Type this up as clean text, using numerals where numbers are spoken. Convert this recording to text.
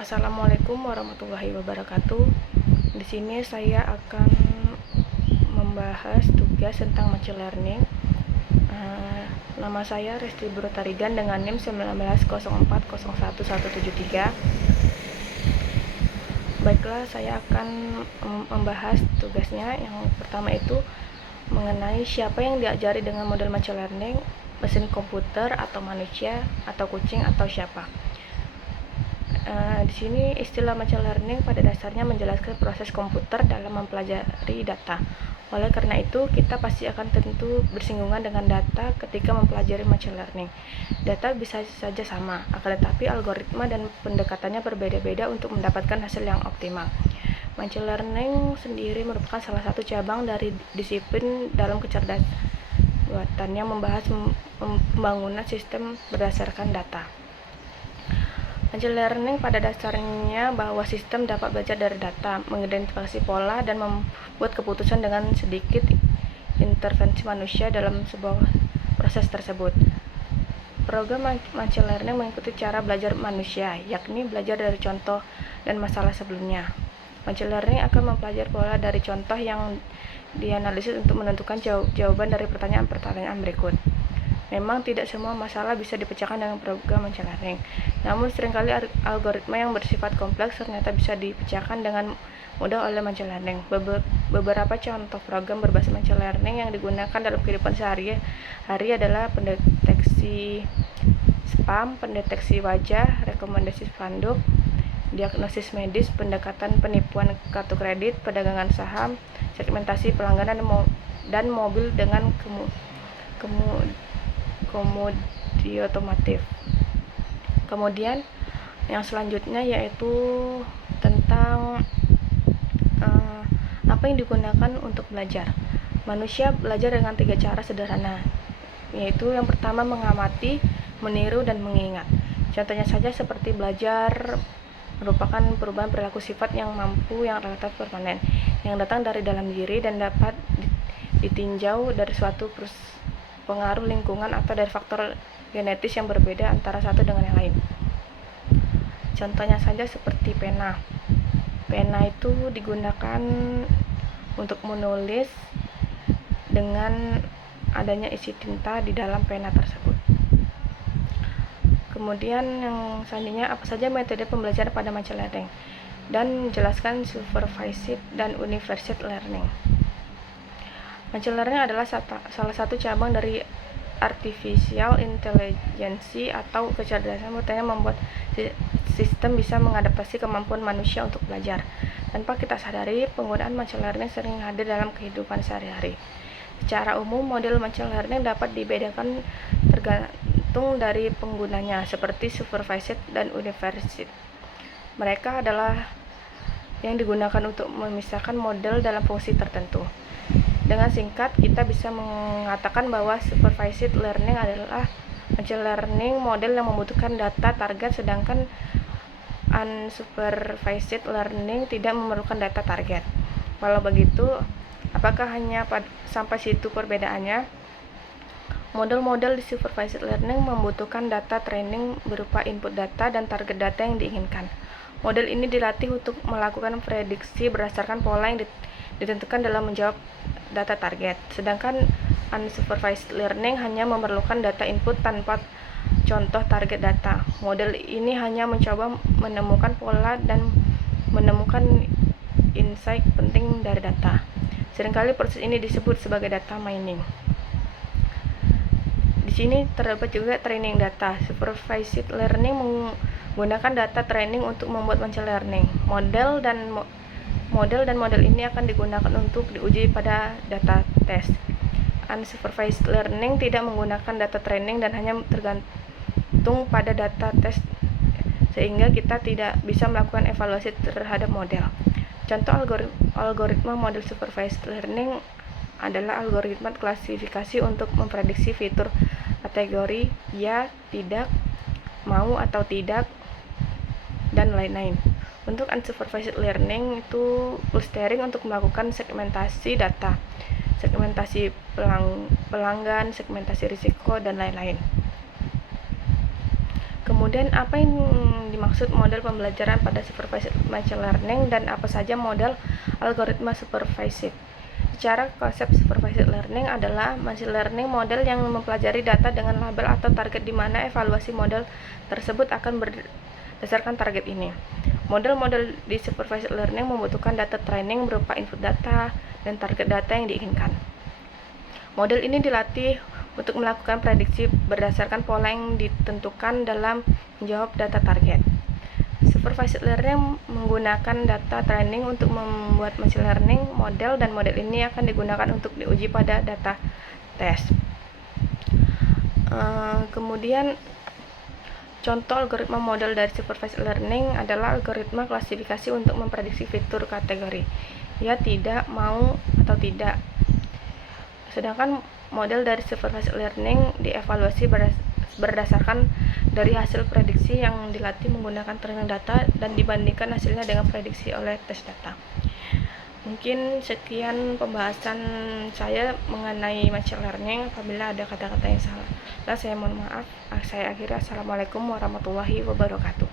Assalamualaikum warahmatullahi wabarakatuh. Di sini saya akan membahas tugas tentang machine learning. Nama saya Resti Brutarigan dengan NIM 1904011173. Baiklah, saya akan membahas tugasnya. Yang pertama itu mengenai siapa yang diajari dengan model machine learning, mesin komputer atau manusia atau kucing atau siapa. Di sini istilah machine learning pada dasarnya menjelaskan proses komputer dalam mempelajari data. Oleh karena itu, kita pasti akan tentu bersinggungan dengan data ketika mempelajari machine learning. Data bisa saja sama, akan tetapi algoritma dan pendekatannya berbeda-beda untuk mendapatkan hasil yang optimal. Machine learning sendiri merupakan salah satu cabang dari disiplin dalam kecerdasan buatan yang membahas pembangunan sistem berdasarkan data. Machine learning pada dasarnya bahwa sistem dapat belajar dari data, mengidentifikasi pola, dan membuat keputusan dengan sedikit intervensi manusia dalam sebuah proses tersebut. Program machine learning mengikuti cara belajar manusia, yakni belajar dari contoh dan masalah sebelumnya. Machine learning akan mempelajari pola dari contoh yang dianalisis untuk menentukan jawaban dari pertanyaan-pertanyaan berikut. Memang tidak semua masalah bisa dipecahkan dengan program machine learning. Namun seringkali algoritma yang bersifat kompleks ternyata bisa dipecahkan dengan mudah oleh machine learning. Beberapa contoh program berbasis machine learning yang digunakan dalam kehidupan sehari-hari adalah pendeteksi spam, pendeteksi wajah, rekomendasi spanduk, diagnosis medis, pendekatan penipuan kartu kredit, perdagangan saham, segmentasi pelanggan dan mobil dengan komodi otomotif. Kemudian yang selanjutnya yaitu tentang apa yang digunakan untuk belajar. Manusia belajar dengan 3 cara sederhana, yaitu yang pertama mengamati, meniru, dan mengingat. Contohnya saja seperti belajar merupakan perubahan perilaku sifat yang relatif permanen, yang datang dari dalam diri dan dapat ditinjau dari suatu pengaruh lingkungan atau dari faktor genetis yang berbeda antara satu dengan yang lain. Contohnya saja seperti pena. Pena itu digunakan untuk menulis dengan adanya isi tinta di dalam pena tersebut. Kemudian yang selanjutnya, apa saja metode pembelajaran pada machine learning, dan menjelaskan supervised dan unsupervised learning. Machine learning adalah salah satu cabang dari artificial intelligence atau kecerdasan buatan yang membuat sistem bisa mengadaptasi kemampuan manusia untuk belajar. Tanpa kita sadari, penggunaan machine learning sering hadir dalam kehidupan sehari-hari. Secara umum, model machine learning dapat dibedakan tergantung dari penggunanya, seperti supervised dan unsupervised. Mereka adalah yang digunakan untuk memisahkan model dalam fungsi tertentu. Dengan singkat, kita bisa mengatakan bahwa supervised learning adalah machine learning model yang membutuhkan data target, sedangkan unsupervised learning tidak memerlukan data target. Kalau begitu, apakah hanya sampai situ perbedaannya? Model-model di supervised learning membutuhkan data training berupa input data dan target data yang diinginkan. Model ini dilatih untuk melakukan prediksi berdasarkan pola yang ditentukan dalam menjawab data target. Sedangkan unsupervised learning hanya memerlukan data input tanpa contoh target data. Model ini hanya mencoba menemukan pola dan menemukan insight penting dari data. Seringkali proses ini disebut sebagai data mining. Di sini terdapat juga training data. Supervised learning menggunakan data training untuk membuat machine learning. Model ini akan digunakan untuk diuji pada data test. Unsupervised learning tidak menggunakan data training dan hanya tergantung pada data test, sehingga kita tidak bisa melakukan evaluasi terhadap model. Contoh algoritma model supervised learning adalah algoritma klasifikasi untuk memprediksi fitur kategori ya, tidak, mau atau tidak, dan lain-lain. Untuk unsupervised learning itu clustering untuk melakukan segmentasi data, segmentasi pelanggan, segmentasi risiko, dan lain-lain. Kemudian Kemudian apa yang dimaksud model pembelajaran pada supervised machine learning dan apa saja model algoritma supervised? Secara konsep supervised learning adalah machine learning model yang mempelajari data dengan label atau target di mana evaluasi model tersebut akan berdasarkan target ini. Model-model di supervised learning membutuhkan data training berupa input data dan target data yang diinginkan. Model ini dilatih untuk melakukan prediksi berdasarkan pola yang ditentukan dalam menjawab data target. Supervised learning menggunakan data training untuk membuat machine learning model dan model ini akan digunakan untuk diuji pada data tes. Kemudian contoh algoritma model dari supervised learning adalah algoritma klasifikasi untuk memprediksi fitur kategori ya, tidak, mau, atau tidak. Sedangkan model dari supervised learning dievaluasi berdasarkan dari hasil prediksi yang dilatih menggunakan training data dan dibandingkan hasilnya dengan prediksi oleh tes data. Mungkin sekian pembahasan saya mengenai machine learning. Apabila ada kata-kata yang salah, saya mohon maaf. Saya akhiri. Assalamualaikum warahmatullahi wabarakatuh.